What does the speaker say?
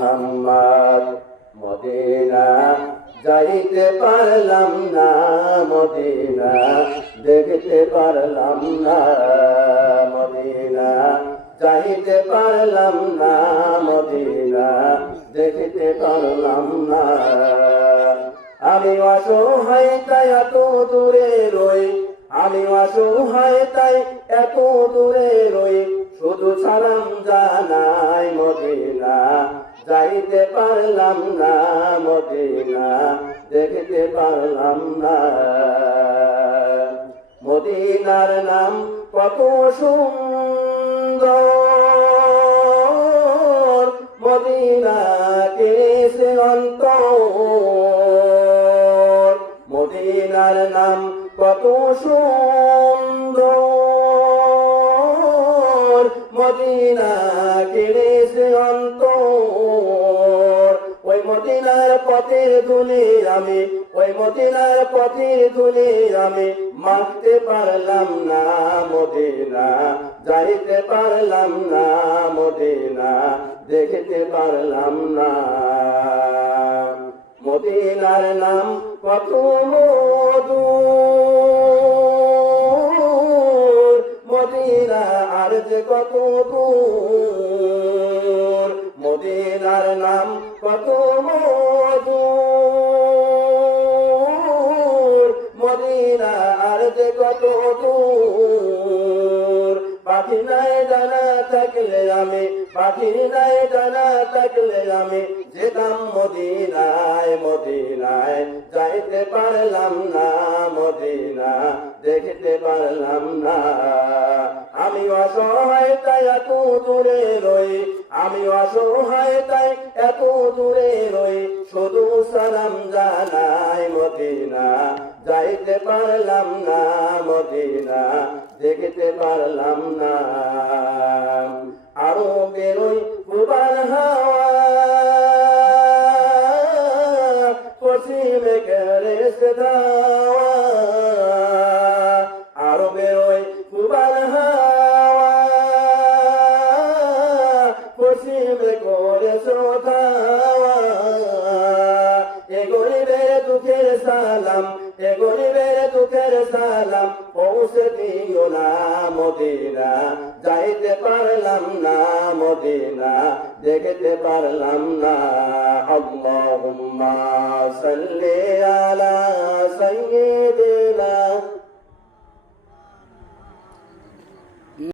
Muhammad. Medina যাইতে পারলাম না, মদিনা দেখতে পারলাম না, মদিনা যাইতে পারলাম না, মদিনা দেখতে পারলাম না। আমি অসহায় তাই এত দূরে রই, আমি অসহায় তাই এত দূরে রই, শুধু সালাম জানাই মদিনা যাইতে পারলাম না, মদিনা দেখতে পারলাম না। মদিনার নাম কত সুন্দর, মদিনা কেসে অন্তর, মদিনার নাম কত সুন্দর, মদিনা কেড়েছে অন্তর। ওই মদিনার পথের ধুলি আমি, ওই মদিনার পথের ধুলি আমি মাখতে পারলাম না, মদিনা যাইতে পারলাম না, মদিনা দেখতে পারলাম না। মদিনার নাম কত মধুর, মদিনা আর যে কত দূর, মদিনার নাম কত মধুর, মদিনা আর যে কত দূর। পাখি নাই ডানা থাকলে আমি, পাখি নাই ডানা থাকলে আমি যেতাম মদিনায়, মদিনায় যাইতে পারলাম না, মদিনা দেখতে পারলাম না। আমি অসহায় তাই এত দূরে রই, আমি অসহায় তাই এত দূরে রই, শুধু সালাম জানাই মদিনা যাইতে পারলাম না, মদিনা দেখতে পারলাম না। আরো বেরোই কুবার হাওয়া, পশ্চিমে কেড়েছে ধাওয়া, আরো বেরোই কুবার হাওয়া, পশ্চিমে করেছো ধাওয়া। এ গরিবের দুঃখের সালাম, এ গরিবের দুঃখের সালাম পৌঁছে দিও না, মদিনা যাইতে পারলাম না, মদিনা দেখতে পারলাম না। আল্লাহুম্মা সাল্লি আলা সাইয়্যিদিনা